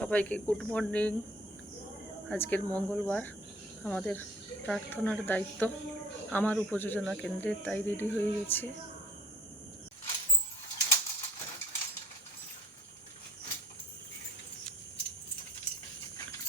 সবাইকে good morning. আজকের মঙ্গলবার, আমাদের প্রার্থনার দায়িত্ব আমার উপযোজনা কেন্দ্রে, তাই রেডি হয়ে গেছি।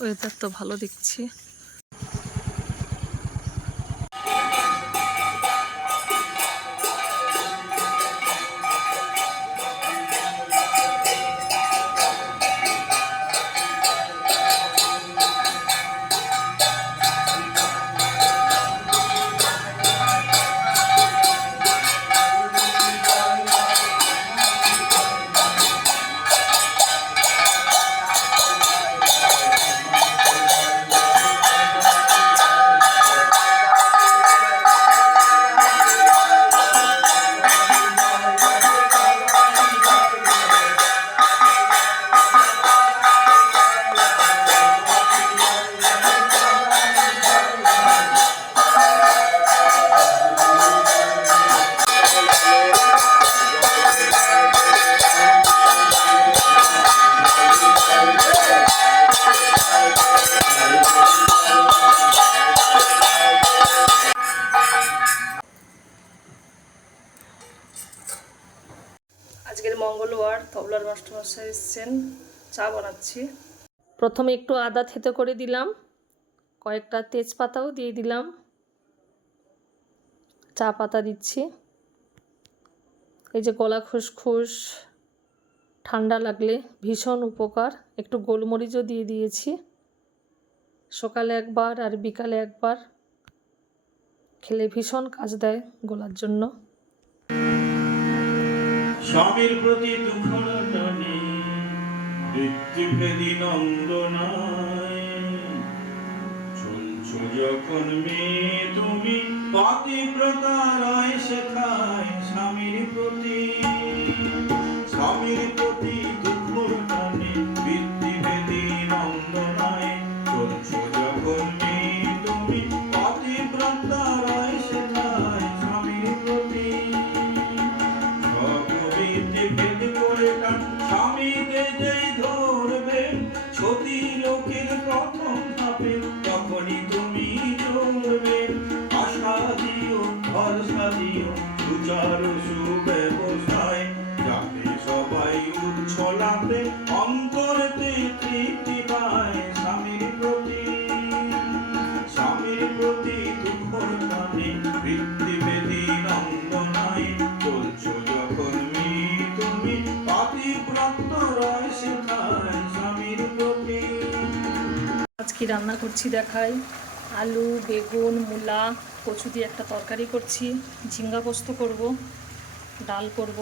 ওয়েদার তো ভালো দেখছি। আজকের মঙ্গলবার, তবলার মাস্টারমশাই এসছেন, চা বানাচ্ছি। প্রথমে একটু আদা থেতো করে দিলাম, কয়েকটা তেজপাতাও দিয়ে দিলাম, চা পাতা দিচ্ছি। এই যে গলা খুসখুস, ঠান্ডা লাগলে ভীষণ উপকার। একটু গোলমরিচও দিয়ে দিয়েছি। সকালে একবার আর বিকালে একবার খেলে ভীষণ কাজ দেয় গলার জন্য। স্বামীর প্রতি দুঃখনে মৃত্যুভেদী নন্দনায় চলছো যখন মেয়ে তুমি পাতিব্রতারায় শেখায় স্বামীর প্রতি দুঃখনে মৃত্যুভেদী নন্দনায় চলছো যখন মেয়ে তুমি পাতিব্রতারায় শেখায় স্বামীর প্রতি স্বামীকে যেই ধরবে সতী লোকের প্রথম ধাপে তখনই তুমি চলবে। আশা দিও ভরসা দিও সুচার সুব্যবস্থায় যাতে সবাই উচ্ছলাতে অন্তরেতে তৃপ্তি পায় স্বামীর প্রতি দুঃখর টানে বৃত্তিভেদী নন্দনায় চলছো যখন তুমি পাতিব্রতারায় শেখায় স্বামীর প্রতি। আজ কি রান্না করছি দেখাই। আলু, বেগুন, মূলা, কচু দিয়ে একটা তরকারি করছি, ঝিঙ্গা পোস্ত করব, ডাল করব।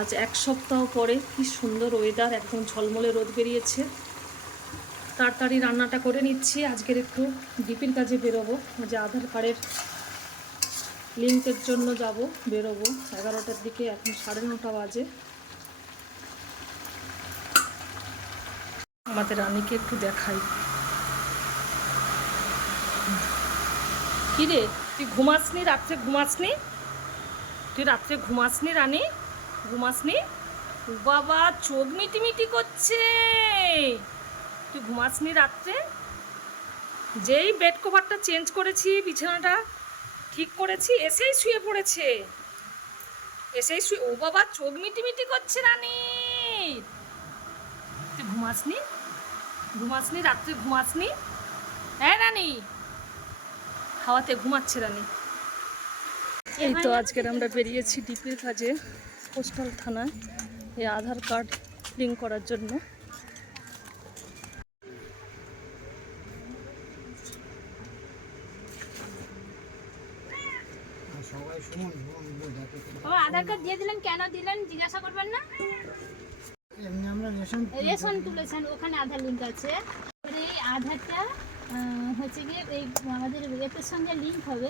আজ এক সপ্তাহ পরে কি সুন্দর ওয়েদার, একদম ঝলমলে রোদ বেরিয়েছে। তাড়াতাড়ি রান্নাটা করে নিচ্ছি। আজকের একটু ডিপির কাজে বেরোবো, যে আধার কার্ডের লিঙ্কের জন্য যাব, বেরোবো 11টার দিকে, এখন 9:30 বাজে। আমাদের রানীকে একটু দেখাই। কি রে, তুই ঘুমাসনি রাত্রে? তুই রাত্রে ঘুমাসনি রানী? ঘুমাসনি? বাবা চোখ মিটিমিটি করছে। তুই ঘুমাসনি রাত্রে? যেই বেড কভারটা চেঞ্জ করেছি, বিছানাটা ঠিক করেছি, এসেই শুয়ে পড়েছে। ও বাবা চোখ মিটিমিটি করছে রানী। তুই ঘুমাসনি রাত্রে? ঘুমাসনি? হ্যাঁ রানী, হাওয়াতে ঘুমাচ্ছে রানী। এই তো আজকের আমরা বেরিয়েছি ডিপির কাজে, পোস্টাল থানায়, এই আধার কার্ড লিঙ্ক করার জন্য। আধার কার্ড দিয়ে দিলেন, কেন দিলেন জিজ্ঞাসা করবেন না? আমরা রেশন তুলেছেন, ওখানে আধার লিঙ্ক আছে। এই আধারটা হচ্ছে গিয়ে এই আমাদের এর সঙ্গে লিঙ্ক হলে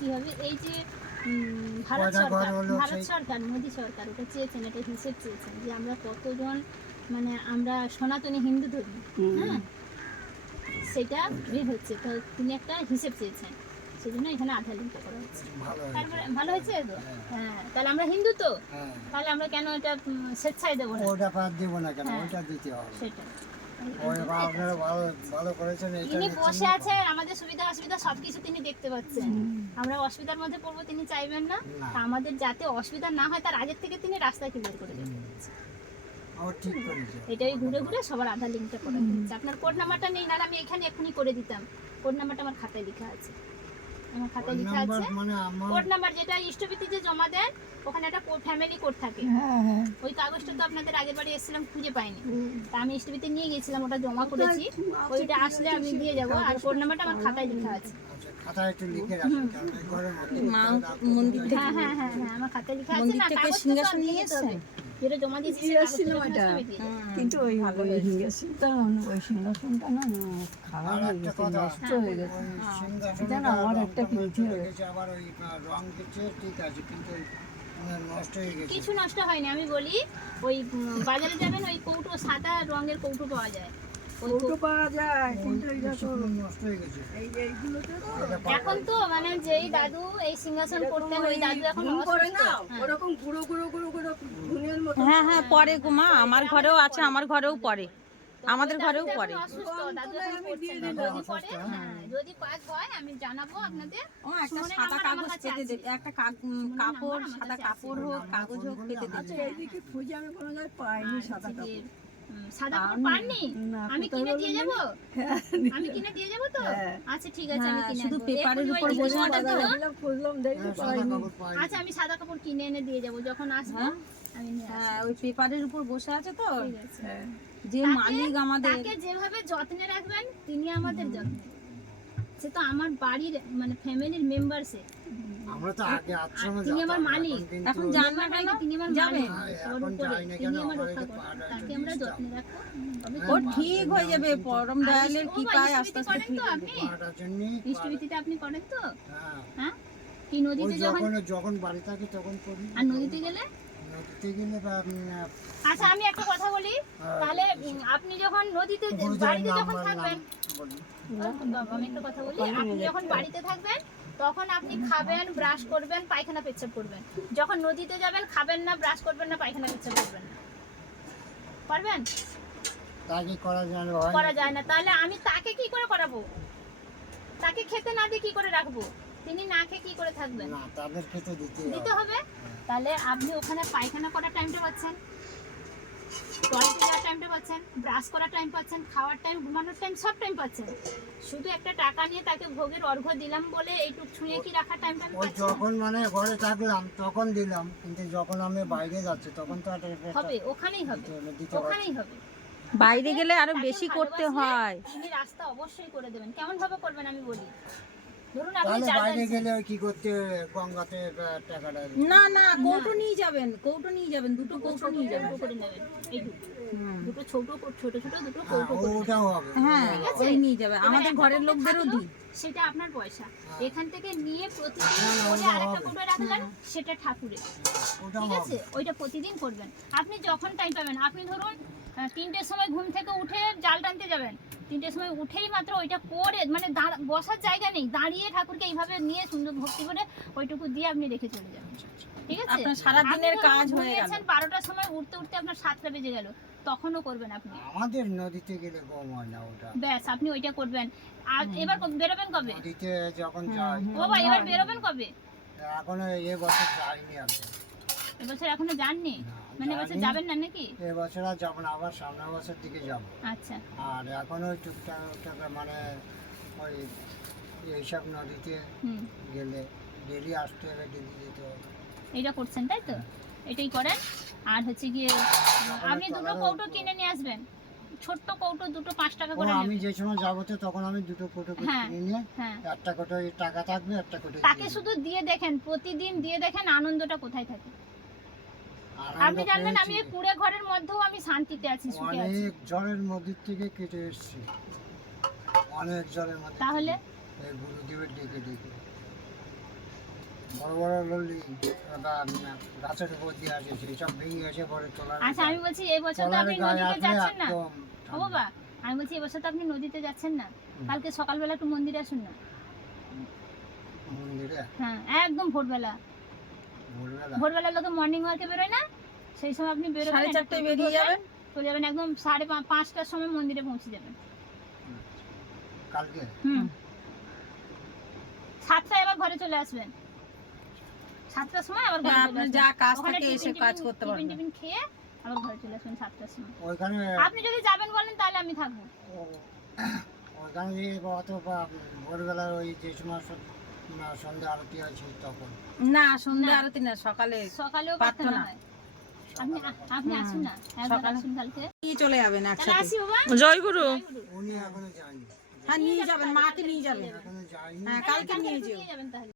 কি হবে, এই যে ভারত সরকার মোদী সরকার ওটা চেয়েছেন, এটা হিসেব চেয়েছেন যে আমরা কতজন, মানে আমরা সনাতনী হিন্দু ধর্মী, হ্যাঁ সেটা বের হচ্ছে, তো তিনি একটা হিসেব চেয়েছেন। সেজন্য এখানে আধার লিঙ্কটা করা হচ্ছে। ভালো তারপরে হয়েছে। ভালো হয়েছে তো? হ্যাঁ, তাহলে আমরা হিন্দু তো, হ্যাঁ, তাহলে আমরা কেন এটা স্বেচ্ছায় দেবো না? ওটা পার দিব না কেন, হ্যাঁ। ওইটা দিতে হবে। সেটা ওই আপনারা ভালো ভালো করেছেন, এটা তিনি নিচ্ছেন বসে না। আছেন, আমাদের সুবিধা অসুবিধা সবকিছু তিনি দেখতে পাচ্ছেন। আমরা অসুবিধার মধ্যে পড়বো তিনি চাইবেন না। না। তা আমাদের যাতে অসুবিধা না হয় তার আগের থেকে তিনি রাস্তা ক্লিয়ার করে দেবেন। আমার ঠিক করেছে। এটাই ঘুরে ঘুরে সবার আধার লিঙ্কটা করা হচ্ছে। আপনার কোড নাম্বারটা নেই, নাহলে আমি এখানে এক্ষুনি করে দিতাম। কোড নাম্বারটা আমার খাতায় লেখা আছে, আমার খাতায় ওই লেখা নাম্বার আছে। মানে আমার কোড নাম্বার যেটা ইষ্টবিতি যে জমা দেন, ওখানে একটা ফ্যামিলি কোড থাকে। ওই কাগজটা তো আপনাদের আগের বারে এসেছিলাম, খুঁজে পাইনি। তা আমি ইষ্টবিতি নিয়ে গেছিলাম, ওটা জমা করেছি। ওইটা আসলে আমি দিয়ে যাবো। আর কোড নাম্বারটা আমার খাতায় লেখা আছে। আচ্ছা, খাতায় একটু লিখে রাখেন, কারণ এই ঘরের মধ্যে মন্দির থেকে হ্যাঁ হ্যাঁ হ্যাঁ হ্যাঁ, আমার খাতায় লেখা আছে। মন্দির না, থেকে কাগজটা তো সিংহাসন আর নিয়ে দিয়ে যেতে হবে। এসেছেন? যেটা জমা দিয়েছি সেই কাগজটা যখন আসবে আমি দিয়ে দেবো। কিন্তু ওই সিংহাসনটা ওই সিংহাসনটা না খারাপ আর হয়ে একটা গেছে, কথা, নষ্ট হয়ে গেছে। ওই সিংহাসনটা জানো, আমার একটা রং পিঠে চলে গেছে, আবার ওই রং দিচ্ছে, ঠিক আছে, কিন্তু ওই নষ্ট হয়ে গেছে। কিছু নষ্ট হয়নি। আমি বলি, ওই বাজারে যাবেন, ওই কৌটো সাদা রঙের কৌটো পাওয়া যায়। ওই কৌটো পাওয়া যায়, কিন্তু ওই এটা তো কিছুগুলো নষ্ট হয়ে গেছে। এইগুলোতে তো এটা পাওয়া এখন তো মানে যেই দাদু এই সিংহাসন করতেন, ওই দাদু এখন ঘুম করে অসুস্থ। না, হ্যাঁ। ওরকম গুঁড়ো গুঁড়ো গুঁড়ো গুঁড়ো ঘুনের মতো। হ্যাঁ হ্যাঁ পরে গো মা, আমার ঘরেও আছে, আমার ঘরেও পড়ে, তো আমাদের ওই ঘরেও দাদু এখন পড়ে। অসুস্থ, দাদু এখন করছে না। যদি পড়ে, হ্যাঁ, যদি কাজ হয় আমি জানাবো আপনাদের। ও একটা সুমনের সাদা নাম্বার আমার কাগজ কাছে পেতে আছে। দেবে, একটা কাপড়, সাদা কাপড় হোক, কাগজ হোক পেতে দেবে। আচ্ছা, এইদিকে খুঁজে আমি কোনো জায়গায় পাইনি আর সাদা হচ্ছে কাপড়। যে, সাদা কাপড় পাননি? না, আমি কোথায় কিনে দিয়ে বলুন? যাবো? হ্যাঁ, আমি কিনে দিয়ে যাবো তো? হ্যাঁ। আচ্ছা ঠিক আছে, আমি হ্যাঁ, কিনে শুধু আনবো। পেপারের এক্ষুনি উপর ওই বসে লিখে আছে তো? দিলাম। খুঁজলাম দেখি হ্যাঁ, সাদা পাইনি। কাপড় পাই। আচ্ছা, আমি সাদা কাপড় কিনে এনে দিয়ে যাবো যখন আসবো। হ্যাঁ। আমি নিয়ে আসবো। হ্যাঁ ওই পেপারের উপর বসে আছে তো, ঠিক আছে। হ্যাঁ। যে তাকে- মালিক আমাদের। তাকে যেভাবে যত্নে রাখবেন তিনি আমাদের যত্নে। সে তো আমার বাড়ির মানে ফ্যামিলির মেম্বার সে। আমরা তো আগে আশ্রমে তিনি যেতাম, আমার মালিক। কিন্তু এখন যান না কেন? তিনি আমার যাবেন? মালিক। হ্যাঁ, সবার এখন উপরে যাই না তিনি কেন, আমার আমার রক্ষা একটু করেন। পাড়ায় তাকে একটু আমরা দিতাম। যত্নে রাখবো। তবে ও ঠিক হয়ে যাবে, পরম দয়ালের ও কৃপায় বা আস্তে ইষ্টবিতি আস্তে করেন ঠিক তো হয়ে আপনি? যাবে। পাড়াটার জন্যে ইষ্টবিতিতে আপনি করেন তো? হ্যাঁ, হ্যাঁ, কি ওই নদীতে যখন যখন বাড়ি থাকি তখন করি। আর নদীতে গেলে? নদীতে গেলে বা আচ্ছা, আমি একটা কথা বলি তাহলে। আপনি যখন নদীতে বাড়িতে যখন থাকবেন, বাবা, আমি একটা কথা বলি। আপনি যখন বাড়িতে থাকবেন তখন আপনি খাবেন, ব্রাশ করবেন, পায়খানা পেচ্ছাপ করবেন। যখন নদীতে যাবেন খাবেন না, ব্রাশ করবেন না, পায়খানা পেচ্ছাপ করবেন না। পারবেন? তাকে করা যায় না, হয় করা না। যায় না। তাহলে আমি তাকে কি করে করাবো? তাকে খেতে না দিয়ে কি করে রাখবো? তিনি না খেয়ে কি করে থাকবেন? না, তাদের খেতে দিতে দিতে হবে। হবে। তাহলে আপনি ওখানে পায়খানা করার টাইমটা পাচ্ছেন, টয়লেটে যাওয়ার টাইমটা পাচ্ছেন, ব্রাশ করার টাইম পাচ্ছেন, খাওয়ার টাইম, ঘুমানোর টাইম, সব টাইম পাচ্ছেন। শুধু একটা টাকা নিয়ে তাকে ভোগের অর্ঘ্য দিলাম বলে এইটুক ছুঁয়ে কি রাখার টাইমটা আমি ওই পাচ্ছি না। যখন মানে ঘরে থাকলাম তখন দিলাম, কিন্তু যখন আমি বাইরে যাচ্ছি তখন তো আর এটা হবে, ওখানেই হবে, দিতে পারছি ওখানেই হবে। বাইরে গেলে আরো তাকে বেশি করতে ভালোবাসলে হয়। তিনি রাস্তা অবশ্যই করে দেবেন। কেমন ভাবে করবেন আমি বলি। ধরুন আপনি তাহলে চার বাইরে জন- গেলে কি করতে, গঙ্গাতে টাকাটা না না, কৌটো নিয়ে যাবেন, কৌটো নিয়ে যাবেন, দুটো কৌটো নিয়ে যাবেন। করে নেবেন এইটুকু। হুম। দুটো ছোট ছোট ছোট দুটো হ্যাঁ, কৌটো করে নেবেন। ওটাও হবে। হ্যাঁ আছে? ওই নিয়ে যাবে, এবার আমাদের একটা ঘরের কৌটো লোকদেরও থাকলো, দিই। সেটা আপনার পয়সা। এখান থেকে নিয়ে প্রতিদিন না, না, করে ওটা আরেকটা হবে। কৌটো রাখলেন, সেটা ঠাকুরের। ওটাও ঠিক হবে। আছে, ওইটা প্রতিদিন করবেন। আপনি যখন টাইম পাবেন, আপনি ধরুন 3টের সময় ঘুম থেকে উঠে জাল টানতে যাবেন, 3টের সময় উঠেই মাত্র ওইটা করে, মানে বসার জায়গা নেই, দাঁড়িয়ে ঠাকুরকে এইভাবে নিয়ে সুন্দর ভক্তি করে ওইটুকু দিয়ে আপনি রেখে চলে যাবেন। ঠিক আছে, আপনার সারা দিনের আপনি ধরুন কাজ হয়ে গেল। ঘুমিয়েছেন 12টার সময়, উঠতে উঠতে আপনার 7টা বেজে গেল, তখনও করবেন আপনি। আমাদের নদীতে গেলে কম হয় না ওটা। ব্যাস, আপনি ওইটা করবেন। আর এবার বেরোবেন কবে? নদীতে যখন যাই, ও বাবা, এবার বেরোবেন কবে? এখনো এবছর যাইনি আমি। এবছর এখনো যাননি? মানে এবছর যাইনি। যাবেন না নাকি? এবছর আর যাবো না, আবার সামনের বছর দিকে যাব। আচ্ছা, আর এখনো ওই টুকটাক মানে ওই এইসব নদীতে হুম, গেলে ডেলি আসতে হবে, ডেলি যেতে হবে। এইটা করছেন তাই তো? এটাই করেন। আর হচ্ছে গিয়ে আপনি দুটো কৌটো কিনে নিয়ে আসবেন, ছোট্ট কৌটো দুটো 5 টাকা ও করে আমি নেবেন। যে সময় যাবো তো তখন আমি দুটো কোটো হ্যাঁ, কিনে নিয়ে হ্যাঁ, একটা কোটো টাকা থাকবে, একটা কোটো তাকে শুধু দিয়ে দেখেন, প্রতিদিন দিয়ে দেখেন আনন্দটা কোথায় থাকে। আনন্দ আপনি জানবেন আমি এই পেয়েছি। কুড়ে ঘরের মধ্যেও আমি শান্তিতে আছি, সুখে আছি। অনেক জলের মধ্যে থেকে কেটে এসছি, অনেক জলের মধ্যে তাহলে? থেকে। এই গুরুদেবের ডেকে ডেকে বড় বড় লল্লি বা গাছের উপর দিয়ে আছে, সেসব ভেঙে গেছে, পরে তোলার আচ্ছা, আমি বলছি এই বছর তো আপনি গায়ে নদীতে আসলে যাচ্ছেন না? একদম ও ঠান্ডা। বাবা, আমি বলছি এবছর তো আপনি নদীতে যাচ্ছেন না, কালকে সকালবেলা একটু মন্দিরে আসুন না। মন্দিরে হ্যাঁ একদম ভোরবেলা। ভোরবেলা ভোরবেলা লোকে মর্নিং ওয়াকে বেরোয় না, সেই সময় আপনি বেরোবেন, 4:30টায় বেরিয়ে যাবেন, চলে যাবেন একদম 5:30টার সময় মন্দিরে পৌঁছে যাবেন। কালকে 7টায় আবার ঘরে চলে আসবেন, 7টার সময় আবার ঘরে চলে আপনার আসবেন। যা কাজ ওখানে থাকে এসে টিফিন কাজ করতে টিফিন পারবেন। টিফিন খেয়ে আবার ঘরে চলে আসবেন 7টার সময়। ওইখানে আপনি যদি যাবেন বলেন তাহলে আমি থাকবো। ওইখানে যে অত ভোরবেলা ওই যে সময় সন্ধ্যা আরতি আছে তখন না সন্ধ্যা আরতি না, সকালে সকালেও প্রার্থনা। প্রার্থনা হয়। আপনি আসুন না, একবার সকালে। আসুন কালকে। নিয়ে চলে যাবেন তাহলে একসাথে। আসি বাবা। জয় গুরু। উনি এখনো যায়নি, হ্যাঁ নিয়ে যাবেন, মাকে নিয়ে যাবেন। এখনো যায়নি। হ্যাঁ কালকে নিয়ে যাবেন। নিয়ে যাবেন তাহলে।